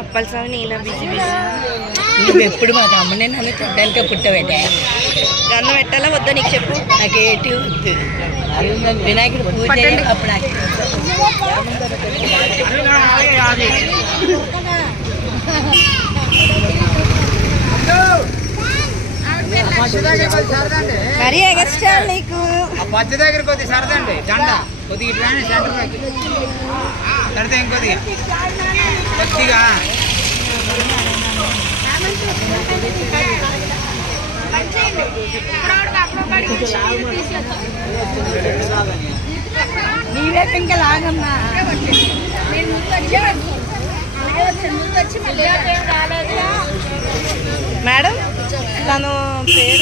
అప్పల స్వామి నేను busy busy. నువ్వెప్పుడు మా తమ్ముడే నన్ను చూడ్డానికే పుట్టబెట్టా. గన్ను పెట్టాలా వద్దా నీకు చెప్పు. నాకేటి వద్దు. వినాయకుడు పూజ అప్పుడు మరీ ఎగస్ట్రా నీకు. పచ్చ దగ్గర కొద్దిగా సరదండి జెండ కొద్దిగా ఇట్లా సెంటర్లోకి సరితే ఇంకొద్దిగా కొద్దిగా నీవే ఇంకా లాగమ్మా. మేడం తను పేరు